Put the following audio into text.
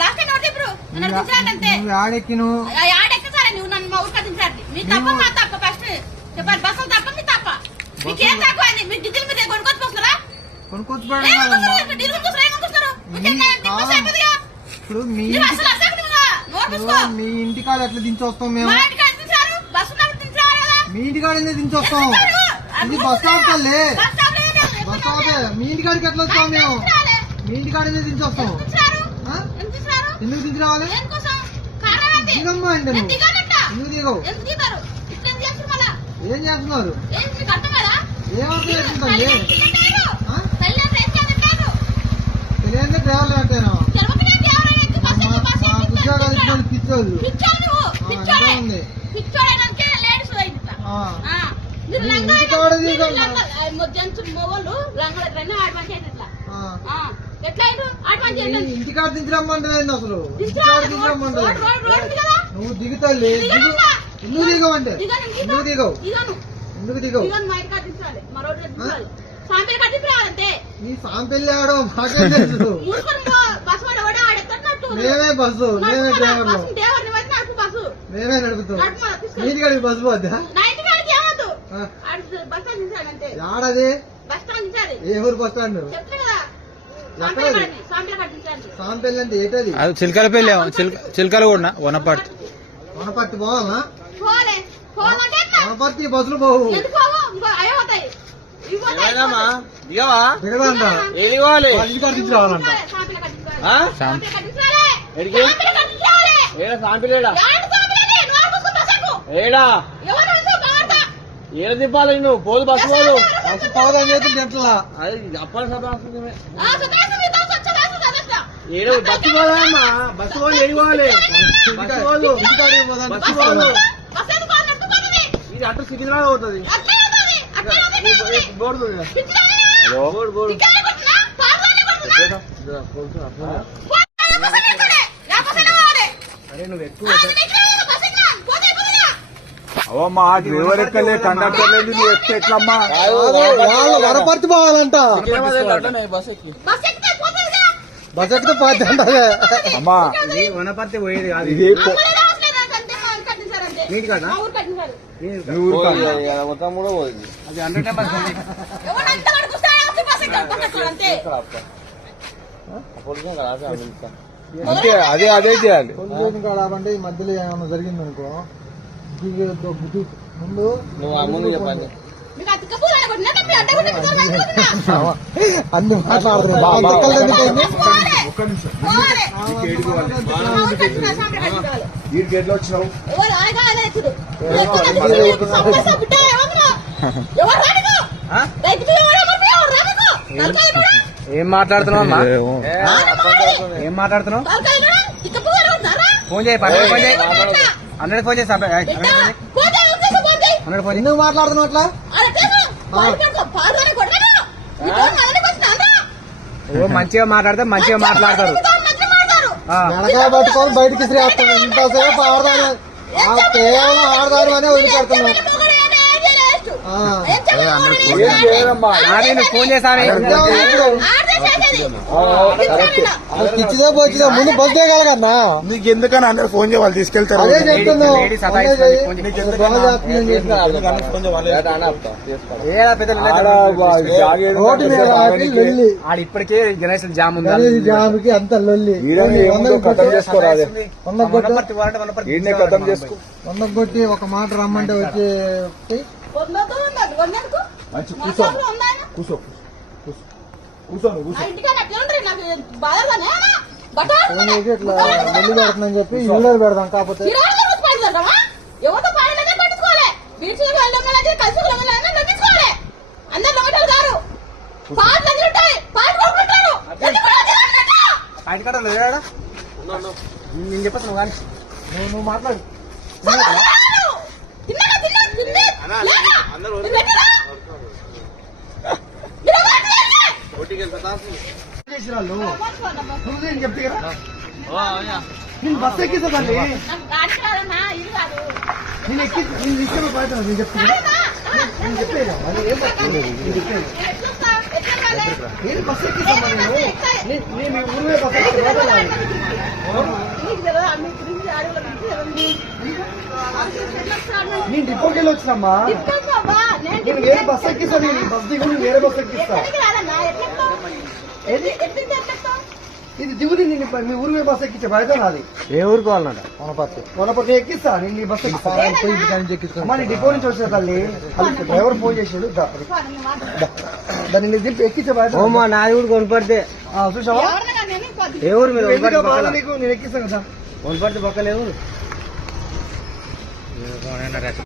Last time ఇప్పుడు నన్ను ఆడెక్కి నువ్వు ఆడెక్కసారి నువ్వు నన్ను మా ఊరు కట్టించారు. మీ తప్ప మా తప్ప ఫస్ట్ చెప్పాలి. బస్సులు తప్ప మీ తప్ప. మీకేం తక్కువ అయింది? మీరు డీజిల్ మీద కొనుక్కొచ్చుకొస్తారా? ఇప్పుడు మీ ఇంటికాడ ఎట్లా దించొస్తాం మేము? మీ ఇంటికాడ ఎందుకు దించొస్తాం? ఇది బస్ స్టాప్ తల్లి, బస్ స్టాప్. మీ ఇంటికాడికి ఎట్లా వస్తాం మేము? మీ ఇంటికాడ ఎందుకు దించొస్తాం? ఎందుకు దించి రావాలి? దిగమ్మా అంటే నువ్వు ఎందుకు దిగవు? ఏం చేస్తున్నారు? ఏమర్థం చేస్తుందండి? తెలియదు డ్రైవర్లు అంటేనా? ఉద్యోగాలు ఇచ్చిన పిచ్చోళ్ళు ఉంది. ఇంటికాడ ఇంటికాడ దించరమ్మంటే అసలు ఇంటికాడ దించరమ్మంటే నువ్వు దిగుతాలి. ఎందుకు దిగవంటే ఎందుకు దిగవు? ఎందుకు దిగవు? నీ సాంపెల్లి ఆడో మాకేం తెలుసు? మేమే బస్సు, మేమే డ్రైవర్లు, మేమే నడుపుతాం. నీటి కాడికి బస్సు పోద్దా? ఆడది ఏ ఊరు బస్ స్టాండ్? సాంపెల్లి అంటే ఏంటది? చిలకలపల్లి, చిలకలు కూడా వనపర్తి. వనపర్తి పోవాలా? వనపర్తి బస్సులు పోవు. ఏడ దింపాలి నువ్వు? పోదు బస్సు పోదు. బస్సు పోదని చెప్తుంది ఎట్లా? అది అప్పటి ఏడు బస్సు పోదామా? బస్సు పోదు ఏడుకోవాలి. బస్సు పోదు, బస్సు పోదు. ఇది అటు సికింద్రాబాద్ పోతుంది. బోర్డు బోర్డు బోర్డు అరే నువ్వు ఎక్కువ అవమ్మా. డ్రైవర్ ఎక్కలే, కండక్టర్ లేదు, నువ్వు ఎక్కి ఎట్లమ్మా? వనపర్తి పోవాలంట. బస్ ఎక్కితే పోతే అమ్మా. ఇది వనపర్తి పోయేది కాదు. ఇది మొత్తం కూడా పోయింది. అది 100 అంతే. అదే అదే చేయాలి. అంటే ఈ మధ్యలో ఏమన్నా జరిగింది అనుకో, ముందు నువ్వు చెప్పండి. అన్ని మాట్లాడుతున్నావు. ఎట్లా వచ్చినావు? ఏం మాట్లాడుతున్నావు అమ్మా? ఏం మాట్లాడుతున్నావు? ఫోన్ చేయి, ఫోన్ చేయి, 100 ఫోన్ చేసి 100 ఫోన్. ఎందుకు మాట్లాడుతున్నావు అట్లా? మంచిగా మాట్లాడితే మంచిగా మాట్లాడతారు. వెనకాల పట్టుకొని బయటికి శ్రేస్తాను. ఇంతసేపు ఆడదాను, కేవలం ఆడదాను అనే వదిలిపెడుతున్నావు. ఫోన్ చేశాను. పిచ్చిదే పోచ్చిదే, ముందు బస్ దిగలగన్నా. నీకు ఎందుకని అందరు ఫోన్ చేయాలి, తీసుకెళ్తారు. అదే చెప్తున్నావు. ఇప్పటికే జనరేషన్ జామ్ ఉంది. జామ్కి అంత లొల్లి. కొట్టి ఒక మాట రమ్మంటే వచ్చి ఇట్లా వెళ్ళి పెడుతుందని చెప్పి ఇల్లు పెడదాం. కాకపోతే నేను చెప్పను కానీ నువ్వు మాట్లాడు. నేను చెప్తే కదా నేను బస్ ఎక్కిస్తానండి. నేను ఎక్కి నేను తీసుకెళ్ళి పోతాను. నేను చెప్తాను, నేను చెప్పేది నేను బస్ ఎక్కిస్తాను. నేను ఊరిలో బస్ ఎక్కి నేను డిపోకి వెళ్ళి వచ్చినమ్మా. నేను వేరే బస్ ఎక్కిస్తా. నేను ఈ బస్ దిగు, నేను వేరే బస్ ఎక్కిస్తా. ఇది దిగుది. నేను మీ ఊరు బస్ ఎక్కించే బయట నాది. ఏ ఊరికి వాళ్ళంట? వనపర్తి ఎక్కిస్తా. నేను ఈ బస్ ఎక్కిస్తా. అమ్మా, నీ డిపో నుంచి వచ్చిన తల్లి. డ్రైవర్ ఫోన్ చేసాడు. దాన్ని దింపి ఎక్కించే బయట. ఓమా నాది కూడా కొనపడితే చూసావా? ఏ ఊరు మీరు? నీకు నేను ఎక్కిస్తాను కదా. కొనపడితే పక్కలేవు.